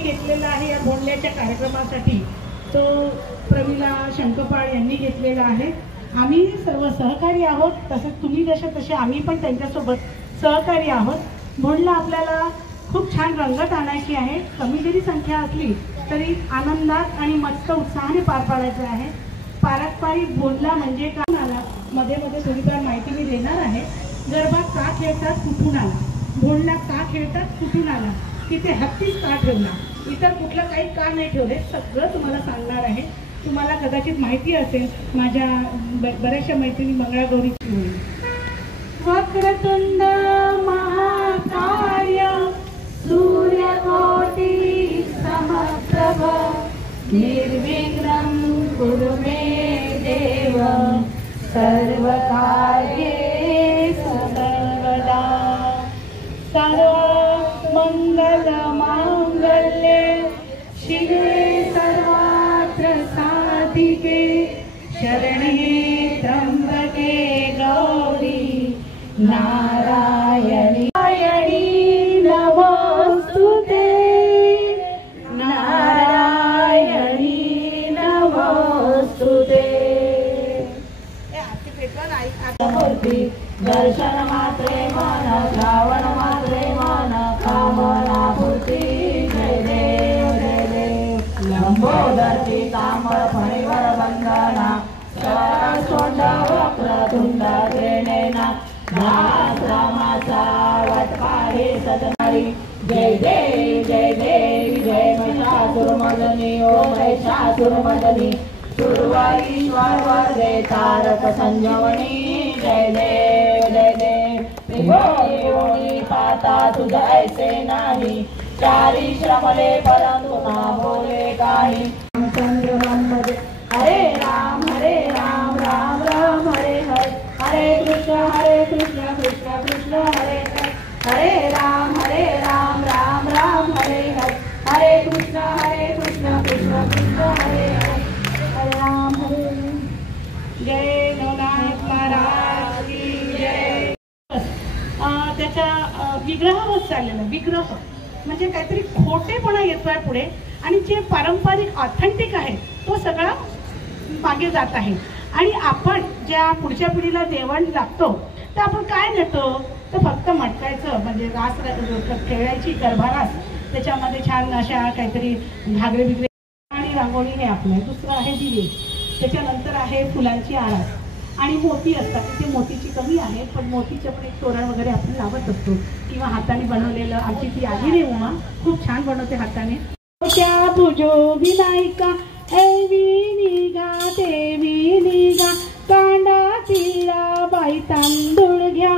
घेतलेला आहे या बोलण्याच्या कार्यक्रमासाठी तो प्रमिला शंकपाळ यांनी घेतलेला आहे। आम्ही सर्व सहकारी आहोत, तसेच तुम्ही तसे आम्ही पण त्यांच्यासोबत सहकारी आहोत। बोलणं आपल्याला खूप छान रंगत आणायची आहे। कमी जरी संख्या असली तरी आनंदात आणि मस्त उत्साहाने पार पाडायचं आहे। पारंपरिक बोलला म्हणजे काय आला, मध्ये मध्ये थोडीफार माहिती मी देणार आहे। गरबा का खेळतात, कुठून आला, बोलला का खेळतात, कुठून आला, तिथे हत्तीच का ठेवला, इतर कुठलं काही का नाही ठेवले, सगळं तुम्हाला सांगणार आहे। तुम्हाला कदाचित माहिती असेल, माझ्या बऱ्याचशा मैत्रिणी मंगळागौरीची होईल। वक्रतुंड महाकाय सूर्यकोटि समप्रभ निर्विघ्नं कुरु मे देव सर्वकार्येषु सर्वदा। सर्वमंगल मांगल्ये शिवे सर्वात्र साधिके शरण्ये त्र्यंबके गौरी नारायणी नमोस्तुते नारायणी नमोस्तुते। दर्शन मात्रे मन श्रावण मात्रे मन कामना पूर्ती। जय देव जय देव। लंबोदर पीतांबर फणीवर वंदना सोंड वक्रतुंड त्रिनेना रामाचा वटपाहे सदनारी। जय देव जय देव जय महिषासुरमर्दिनी ओम महिषासुरमर्दिनी सुरवारीश्वर वरदे तारक संजीवनी। जय देव जय देव। त्रिभुवनी पाता तुझ ऐसे नाही, चारी श्रमले परंतु ना बोले काही। हरे राम राम राम हरे हरे, हरे कृष्ण कृष्ण कृष्ण हरे हरे। हरे राम राम राम हरे हरे, हरे कृष्ण कृष्ण कृष्ण हरे हरे। हरे राम हरे जय नवनाथ महाराज की जय। त्याच्या विग्रहावर चाललेला विग्रह म्हणजे काहीतरी खोटेपणा येतोय पुढे, आणि जे पारंपरिक ऑथेंटिक आहे तो सगळा मागे जात आहे। आणि आपण ज्या पुढच्या पिढीला देवण लागतो तर आपण काय नेतो, तर फक्त मटकायचं म्हणजे रास खेळायची गरबा, त्याच्यामध्ये छान अशा काहीतरी घागरे बिगरे आणि रांगोळी हे आपलं। दुसरं आहे दिवे, त्याच्यानंतर आहे फुलांची आरास आणि मोती असतात। तिथे मोतीची कमी आहे, पण मोतीचं पण एक तोरण वगैरे आपण लावत असतो किंवा हाताने बनवलेलं। आमची ती आली रे उमा खूप छान बनवते हाताने। त्या भुजो विनायका एवी निगा देवी निगा, कांदा तिळा बाई तांदूळ घ्या,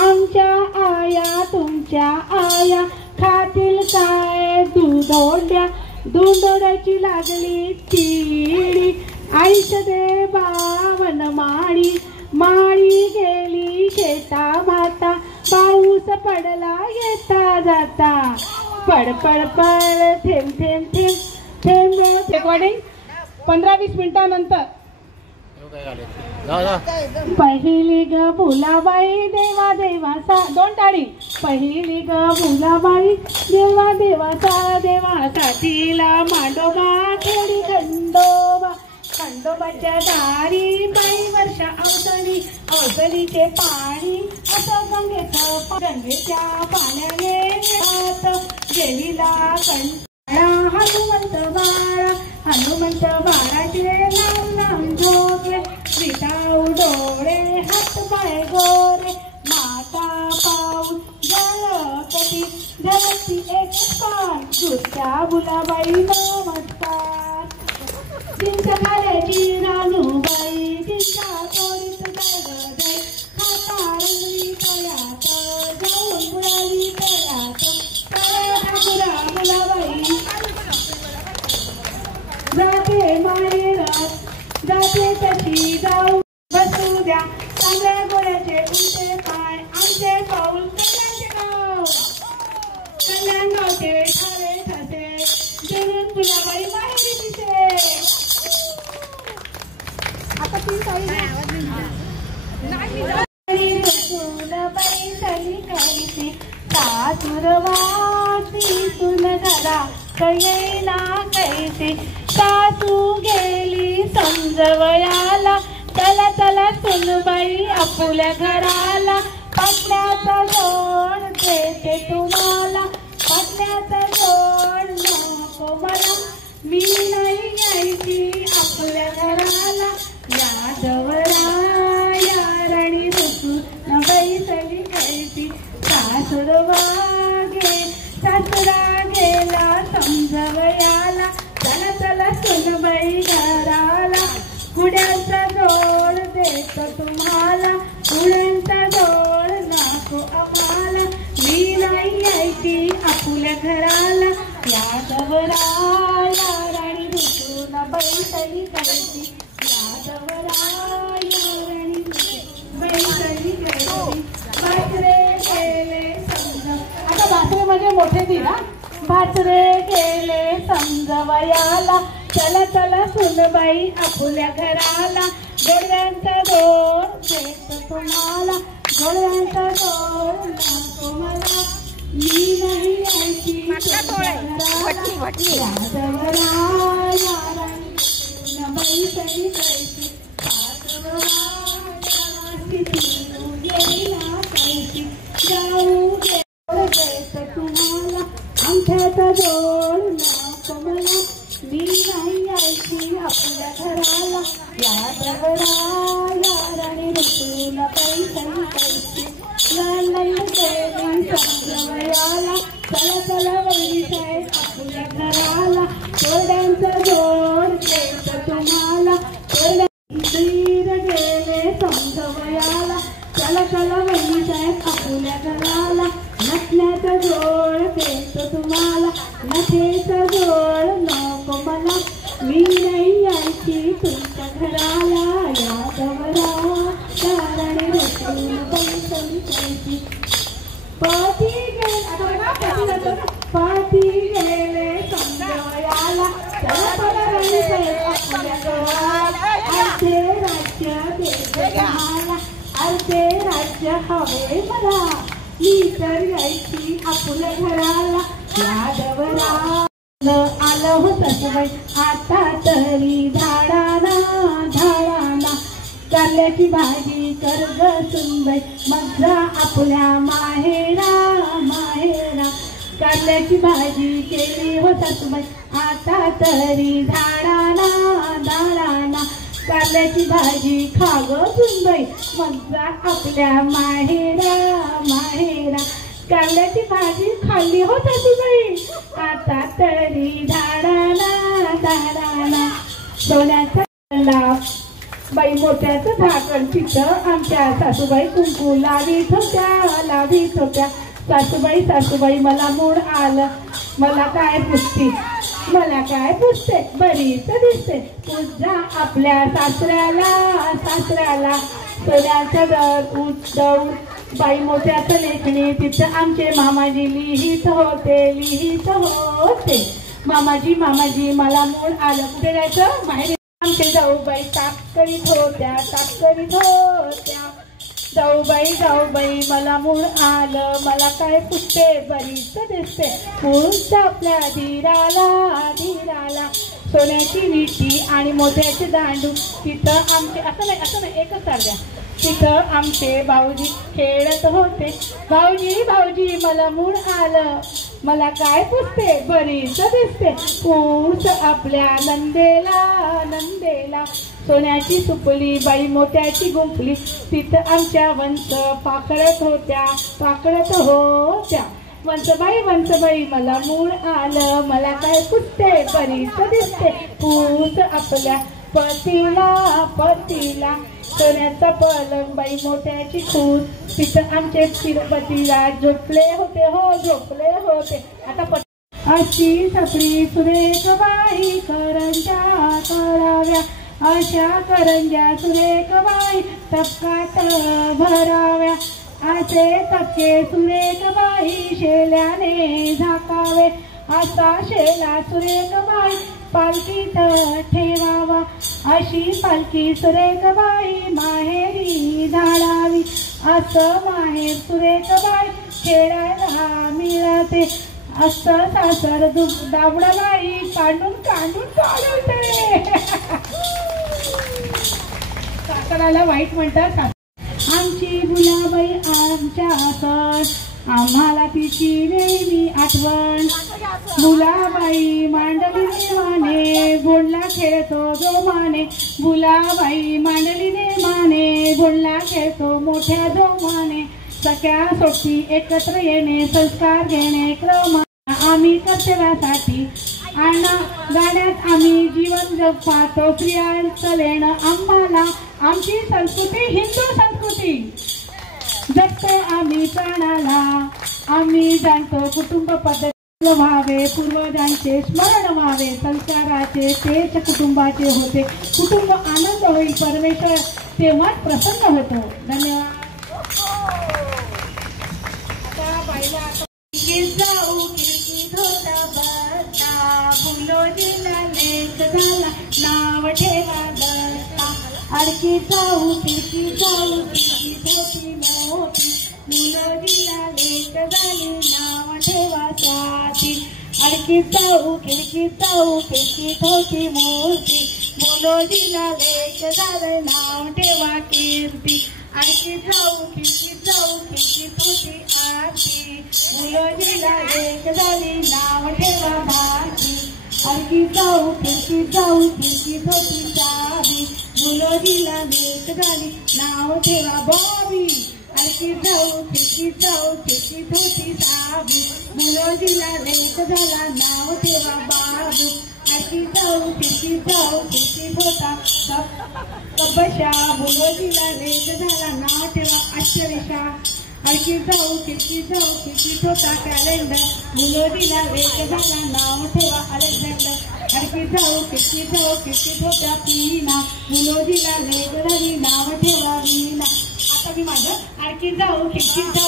आमच्या आया तुमच्या आया खातील काय दूधोंड्या। दूधोड्याची लागली तिळी आईश दे बावन माळी, माळी गेली शेता माता, पाऊस पडला येता जाता, पड पड पड थेंब थेंब थेंब थेंब। रेकॉर्डिंग 15-20 मिनिटांनंतर। पहिली ग फुलाबाई देवा देवाचा, दोन टाळी। पहिली ग फुलाबाई देवा देवाचा, देवासाठीला मांडोबा खेडी खंडोबा, खंडोबाच्या दारी बाई वर्षा अवतरी, अवतरीचे पाणी असं गंगेच्या पाण्याने हात देवीला कंटाळा। हनुमंत बाळा हनुमंत बाळाचे नाम नाम गोरे, विटाऊ डोळे हात पाय गोरे, माता पाऊस जळकती जळती एक पान, दुसऱ्या बुलाबाई नमस्कार। चिंचा खाल्याची रानूबाई चिंचा तोडीत जाई, खाता रंगली तळ्यात जाऊन बुडाली तळ्यात, ठाकुरा बुलाबाई जाते माहेरात, जाते तशी जाऊ बसू द्या, चांगल्या गोळ्याचे उलटे पाय आमचे पाऊल कल्याणचे गाव, कल्याण गावचे ठावे ठसे देऊन फुलाबाई माहेरी दिसे। आता ती काही फुलाबाई झाली काहीची सासुरवासी तुला झाला एक येईना कैसी सासू गेली समजवयाला चला चला सुनबाई आपुल्या घराला पाटण्याचा जोड देते तुम्हाला पाटण्याचा जोड नको मला मी नाही यायची आपल्या घराला यादवराया राणी रुसून बैसली खायची सासरा गेला समजवयाला चला चला सुनबाई घराला पुड्यांचा जोड देतो तुम्हाला पुड्यांचा जोड नको आम्हाला मी नाही यायची आपुल्या घराला यादवराया राणी रुसून बैसली खायची यादवराया राणी रुसून बैसली खायची बासरे गेले समजा आता बासरे म्हणजे मोठे ती ना बासरे गेले समजवयाला चला चला सुनबाई आपुल्या घराला गोळ्यांचा जोड देतो तुम्हाला गोळ्यांचा जोड नको मला मी नाही यायची यादवराया राणी रुसून बैसली खायची तुम्हाला अंगठ्याचा जोड नको मला मी नाही यायची आपल्या घराला यादवराया राणी रुसून बैसली खायची लहान देवी समजवयाला चला चला वैरी साहेब आपल्या घराला कोरड्यांचा जोड देतो तुम्हाला तीर गेले समजवयाला चला चला वैरी साहेब आपल्या घराला नथण्याचा जोड देतो तुम्हाला नथेचा जोड नको मला मी नाही यायची तुमच्या घराला यादवराया राणी रुसून बैसली खायची पाठी गेले समजवयाला चला चला वैरी साहेब आपल्या घराला अर्धे राज्य देते तुम्हाला अर्धे राज्य हवे मला मी तर यायची आपल्या घराला यादवराया आलं होतं बाई आता तरी झाडाना झाडाना कारल्याची भाजी कर ग सुनबाई मग जा आपल्या माहेरा माहेरा कारल्याची भाजी केली होता बाई आता तरी झाडाना झाडाना कारल्याची भाजी खा ग सुनबाई मग जा आपल्या माहेरा माहेरा कारल्याची भाजी खाल्ली होता बाई आता तरी झाडाना झाडाना सोन्याचा बाई मोठ्याचं झाकण तिथं आमच्या सासूबाई कुंकू लावीत होत्या सासूबाई मला मूड आलं मला काय पुसते बरीच दिसते पूजा आपल्या सासऱ्याला सोन्याचं दर उठवून बाई मोठ्याचं लेखणी तिथं आमचे मामाजी लिहित होते मामाजी मला मूड आलं कुठे जायचं माहेरी आमचे जाऊबाई ताक करीत होत्या जाऊबाई मला मूड आलं मला काय पुसते बरीच दिसते पूज आपल्या धीराला सोन्याची विटी आणि मोठ्याचे दांडू तिथं आमचे असं नाही एकच सारख्या तिथं आमचे भाऊजी खेळत होते भाऊजी मला मूड आलं मला काय पुसते बरीच दिसते पूस आपल्या नंदेला सोन्याची सुपली बाई मोठ्याची गुंफली तिथं आमच्या वंश पाकडत होत्या वंशबाई मला मूड आलं मला काय पुसते बरीच दिसते पूस आपल्या पतीला सोन्याचा पलंग बाई मोठ्याची खूस तिथं आमचे तिरुपतीला झोपले होते आता अशी सपरी सुरेख बाई करंजा कराव्या अशा करंजा सुरेख बाई तपकात भराव्या असे तपके सुरेख बाई शेल्याने झाकावे असा शेला सुरेख बाई पालखीत ठेवावा अशी पालखी सुरेख बाई माहेरी धाडावी असं माहेर सुरेख बाई खेळायला मिळते असं सासर दाबडा बाई काढून काढून काढवते. सासराला वाईट म्हणतात. आमची गुलाबाई आमच्या सण, आम्हाला तिची नेहमी आठवण. गुलाबाई मांडलीने माने, बोलला खेळतो जोमाने. गुलाबाई मांडलीने माने, बोलला खेळतो मोठ्या जोमाने. सख्या सोबती एकत्र येणे, संस्कार घेणे क्रम आम्ही कर्तव्यासाठी. आणि गाण्यात आम्ही जीवन जगतो, स्त्रियांचं लेणं आम्हाला. आमची संस्कृती हिंदू संस्कृती जगतो आम्ही प्राणाला. आम्ही जाणतो कुटुंब पद्धती व्हावे, पूर्वजांचे स्मरण व्हावे. संस्काराचे तेच कुटुंबाचे होते. कुटुंब आनंद होईल, परमेश्वर तेव्हाच प्रसन्न होतो. धन्यवाद. आता बाईला जाऊ खिडकीत होता बसता, फुलोजीला लेक झाला नाव ठेवा दत्ता. अडकी जाऊ खिडकी जाऊ खिडकीत होती मोठी, फुलोजीला लेक झाली नाव ठेवा स्वाती. अडकी जाऊ खिडकीत जाऊ खिडकीत होती मोठी, फुलोजीला लेक झालं नाव ठेवा कीर्ती. आणखी जाऊ खिडकीत जाऊ खिडकीत होती आरती, फुलोजीला लेक झाली नाव ठेवा भारती. आणखी जाऊ खिडकीत जाऊ खिडकीत होती सावी, फुलोजीला लेक झाली नाव ठेवा बॉबी. आणखी जाऊ खिडकीत होती सावी, फुलोजीला लेक झाला नाव ठेवा बाबू. आणखी जाऊ खिडकीत होता कबशा, फुलोजीला लेक झाला नाव ठेवा अक्षरेशा. आणखी जाऊ खिडकीत होता कॅलेंडर, फुलोजीला लेक झाला नाव ठेवा अलेक्झांडर. आणखी जाऊ खिडकीत होत्या पीना, फुलोजीला लेक झाली नाव ठेवा वीणा. आता मी माझं आणखी जाऊ खिडकीत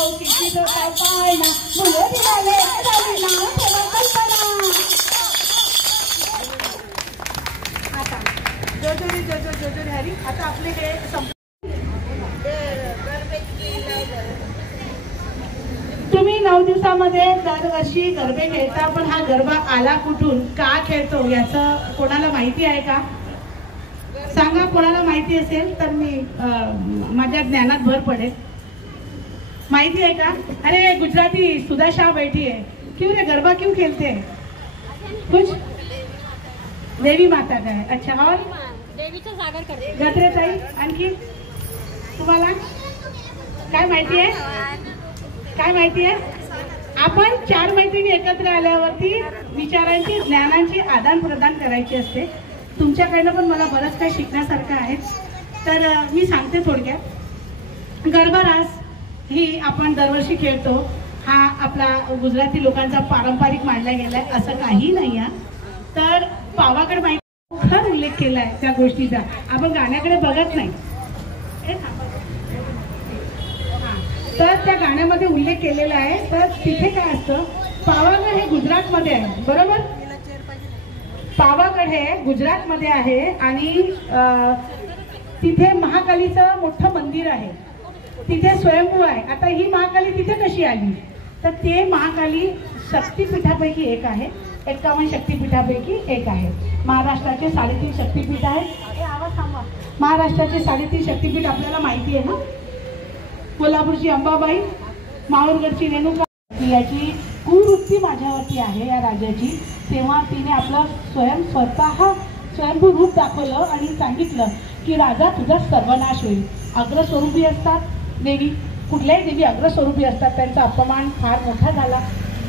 होता पायना, फुलोजीला लेक झाली नाव ठेवा कल्पना. आता जोजोरी हरी. आता आपले हे तुम्ही 9 दिवसामध्ये दरवर्षी गरबे खेळता, पण हा गरबा आला कुठून, का खेळतो याचं कोणाला माहिती आहे का? सांगा. कोणाला माहिती असेल तर मी माझ्या ज्ञानात भर पडेल. माहिती आहे का? अरे गुजराती सुधा शाह बैठी है, क्यों रे गरबा क्यों खेलते हैं? कुछ देवी माता का है. अच्छा. और देवीचं जागर करते गत्रे ताई. आणखी तुम्हाला काय माहिती आहे? काय माहिती आहे? आपण 4 मैत्रिणी एकत्र आल्यावरती विचारांची ज्ञानांची आदान प्रदान करायची असते. तुमच्याकडनं पण मला बरंच काही शिकण्यासारखं आहे. तर मी सांगते थोडक्यात. गरबा रास ही आपण दरवर्षी खेळतो. हा आपला गुजराती लोकांचा पारंपरिक मानला गेलाय असं काही नाही आहे. तर पावागड माहिती खर उल्लेख केलाय त्या गोष्टीचा. आपण गाण्याकडे बघत नाही. तर त्या गाण्यामध्ये उल्लेख केलेला आहे. तर तिथे काय असतं, पावागड हे गुजरातमध्ये आहे, बरोबर? पावागड हे गुजरातमध्ये आहे आणि तिथे महाकालीचं मोठं मंदिर आहे. तिथे स्वयंभू आहे. आता ही महाकाली तिथे कशी आली? तर ते महाकाली शक्तिपीठापैकी एक आहे. 51 शक्तिपीठापैकी एक आहे. महाराष्ट्राचे 3.5 शक्तिपीठ आहेत. आवाज थांबवा. महाराष्ट्राचे 3.5 शक्तिपीठ आपल्याला माहिती आहे ना? कोल्हापूरची अंबाबाई, माहूरगडची रेणुका. याची कुवृत्ती माझ्यावरती आहे या राजाची. तेव्हा तिने आपलं स्वयंभू रूप दाखवलं आणि सांगितलं की राजा तुझा सर्वनाश होईल. अग्रस्वरूपी असतात देवी, कुठल्याही देवी अग्रस्वरूपी असतात. त्यांचा अपमान फार मोठा झाला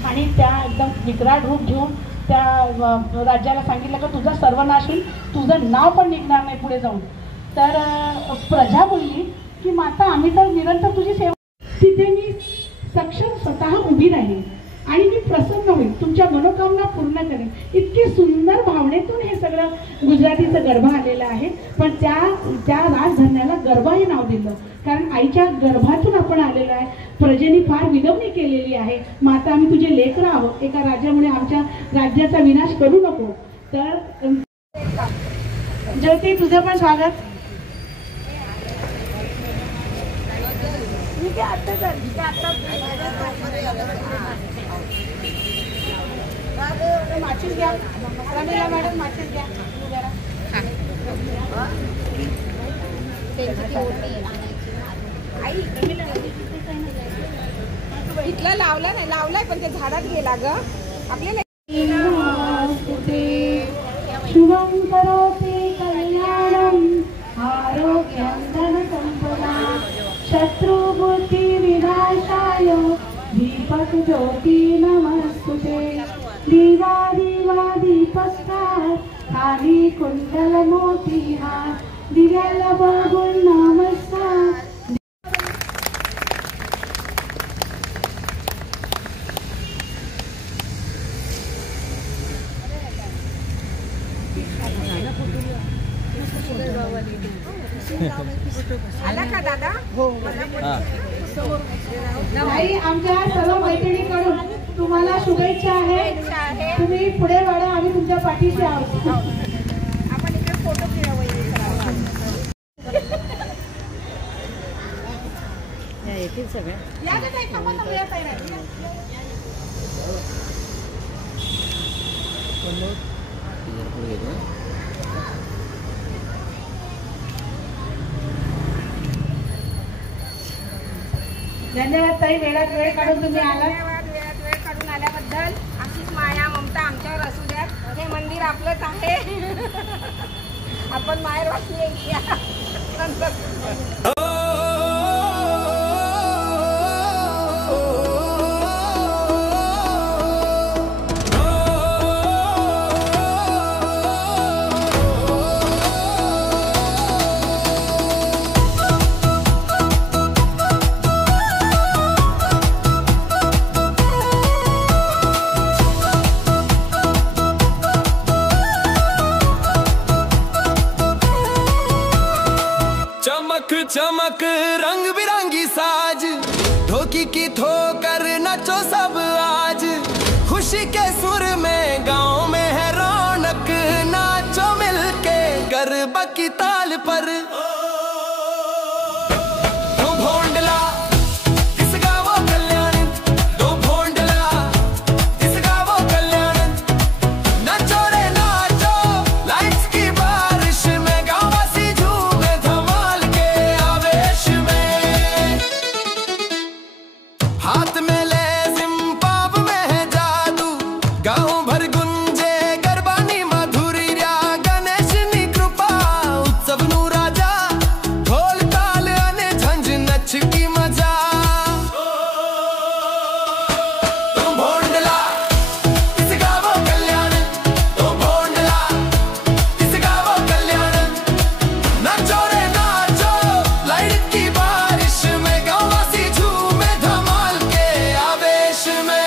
आणि त्या एकदम विकराळ रूप घेऊन त्या राज्याला सांगितलं की तुझा सर्वनाश होईल, तुझं नाव पण निघणार नाही पुढे जाऊन. तर प्रजा बोलली की माता आम्ही तर निरंतर तुझी सेवा. तिथे मी सक्षम स्वतः उभी राहील आणि मी प्रसन्न होईल, तुमच्या मनोकामना पूर्ण करेन. इतकी सुंदर भावनेतून हे सगळं गुजरातीचं गरबा आलेलं आहे. पण त्या राजधन्याला गरबा हे नाव दिलं कारण आईच्या गर्भातून आपण आलेलो आहे. प्रजेने फार विनवणी केलेली आहे, माता आम्ही तुझे लेकरं आहोत, एका राजामुळे आमच्या राज्याचा विनाश करू नको. तर ज्योती तुझं पण स्वागत. माचीस घ्या रमीला मॅडम, माचीस घ्या जरा. इथला लावला नाही, लावलाय पण ते झाडात गेला ग आपल्याला. शुभं करोति कल्याणं आरोग्यं धनसम्पदा शत्रुबुद्धिविनाशाय दीपज्योती नमस्तुते. दिवा दिवा दीपस्कार खाली कुंडल मोतीहार दिव्याला बघून नमस्कार. आला का दादा? हो. नाही, आमच्या सर्व मैत्रिणीकडून तुम्हाला शुभेच्छा आहे. तुम्ही पुढे वाढा, आम्ही तुमच्या पाठीशी आहोत. आपण इकडे फोटो घेऊया. येतील सगळ्या. या गं ताई, थांबा ना, वेळ पाहिजे. धन्यवाद ताई, वेळात वेळ काढून तुम्ही आलात. धन्यवाद वेळ काढून आल्याबद्दल. अशीच माया ममता आमच्यावर असू द्या. हे मंदिर आपलंच आहे. आपण माहेर वाचली येऊया नंतर. चमक रंग बिरंगी साज, ढोकी की ठोकर नचो सब आज। खुशी के सुर में गांव में है रौनक, नाचो मिलके गरबा की ताल पर। हाथ में लेज़िम पाव में है जादू, गाँव भर गुंजे गरबानी माधुर्या। गणेश नी कृपा उत्सव नु राजा, ढोल ताल अने झंझ नच की मजा। तो भोंडला इस गावो कल्याण, तो भोंडला इस गावो कल्याण। नाचो रे नाचो लाइट की बारिश में, गाँव वासी झूमे धमाल के आवेश में।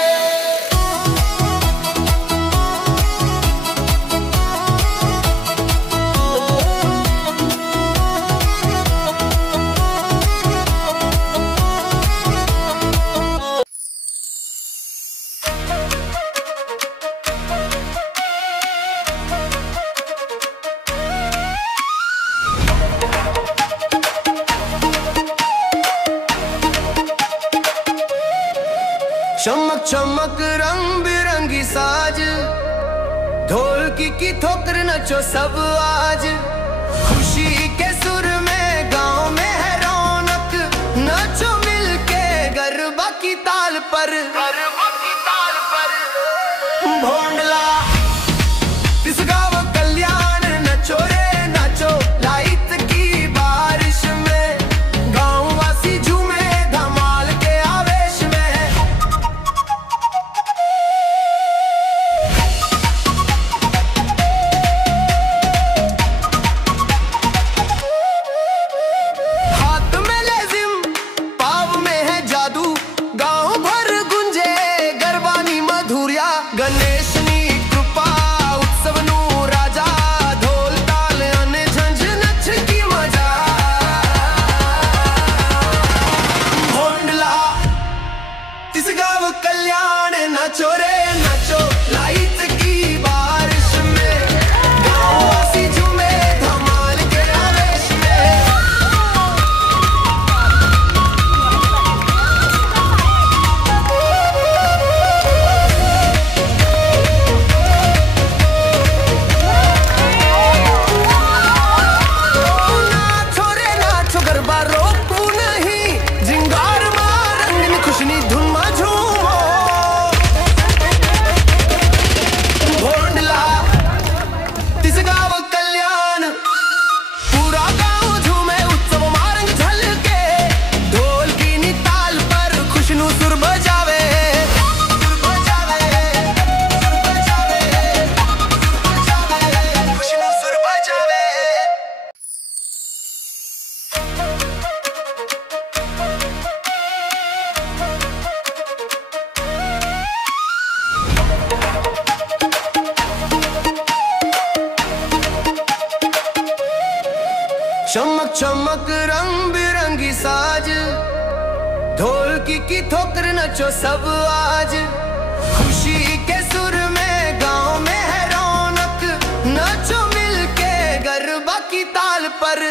चमक चमक रंग बिरंगी साज, ढोलकी की ठोकर नचो सब आज। खुशी के सुर में गांव में है रौनक, नाचो मिलके गरबा की ताल पर। गरबा की ताल पर भोंडला इस गाँव कल्याण, नचो रे नाचो लाइट की बारिश में, गाँव वासी झूमे धमाल के आवेश में। चमक रंग बिरंगी साज, ढोल की ठोकर नचो सब आज। खुशी के सुर में गांव में है रौनक, नाचो मिलके गरबा की ताल पर।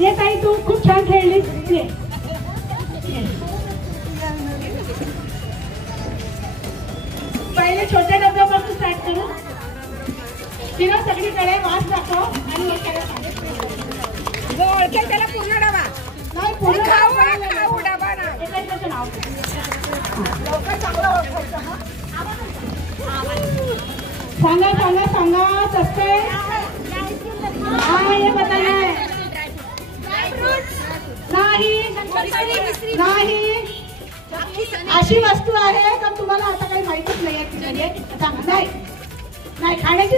ये ताई तू खूप छान खेळलीस. ये पहिले छोट्या डब्यापासून स्टार्ट करू. फिरव सगळीकडे, वास दाखव आणि ओळखायला सांग. ओळखेल त्याला पूर्ण डबा नाही, पूर्ण खाऊ डबा ना. एकाचं नाव लवकर चांगलं ओळखायचं. सांगा सांगा सांगा. सस्ते हाँ ये बताना है. नाही अशी वस्तू आहे का तुम्हाला आता काही माहितीच नाही आहे. सांगा. नाही नाही खाण्याची.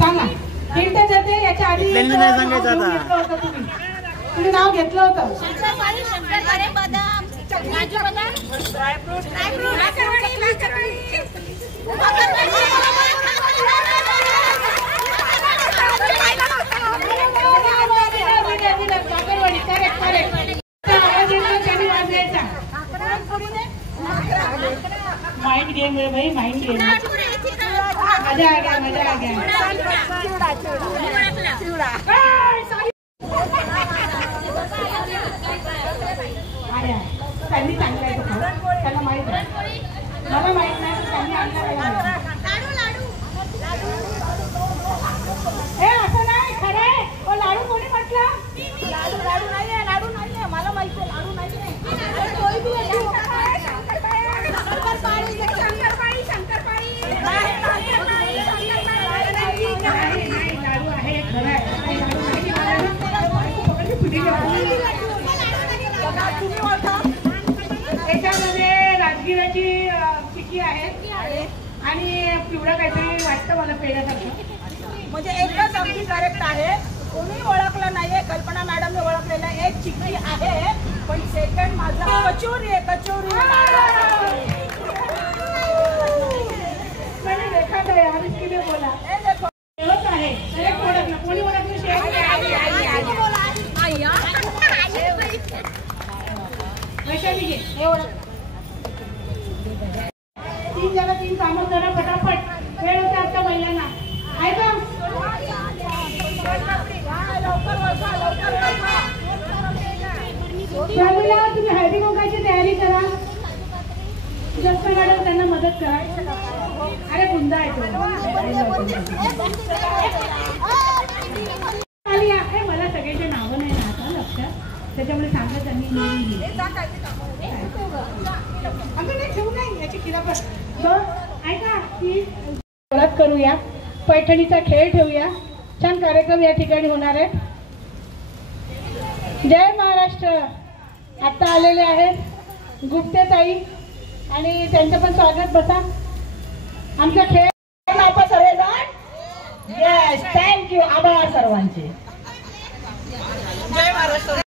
सांगा हिंट देते. याच्या आधी तुम्ही नाव घेतलं होतं. माइंड गेम है भाई, माइंड गेम। मजा आ गया, मजा आ गया। त्यांनी चांगलं आहे, त्यांना माहित आहे, मला माहित नाही, त्यांनी आणलं हे असं नाही खरं आहे। लाडू कोणी म्हटलं? लाडू नाहीये, लाडू नाहीये, मला माहिती आहे, लाडू नाहीये। त्याच्यामध्ये राजगिराची चिक्की आहे आणि पिवळा काहीतरी वाटतं मला पेढ्यासारखं। म्हणजे एकच अगदी करेक्ट आहे, कोणी ओळखलं नाहीये, कल्पना मॅडमने ओळखलेलं आहे। एक चिक्की आहे, पण सेकंड माझा कचोरी आहे, कचोरी। मैंने देखा था यार, इसके लिए बोला। शेवट आहे, करेक्ट ओळखलं, कोणी ओळखलं? शेवट वैशाली घे, हे ओळख। 3 जण 3 कामं करा फटाफट, वेळ होता आजच्या महिलांना, आहे का? स्वामीला तुम्ही हळदी कुंकाची तयारी करा, जस्त मॅडम त्यांना मदत करा। अरे बुंदा आहे तो, मला सगळ्याचे नावं नाही राहत लक्षात, त्याच्यामुळे सांगत त्यांनी ठेवू नाही याची खिरापट। ऐका की परत करूया, पैठणीचा खेळ ठेवूया, छान कार्यक्रम या ठिकाणी होणार आहे। जय महाराष्ट्र। आता आलेले आहेत गुप्तेताई आणि त्यांचं पण स्वागत। बसा, आमचा खेळ सर्वजण। येस, थँक्यू, आभार सर्वांचे। जय महाराष्ट्र।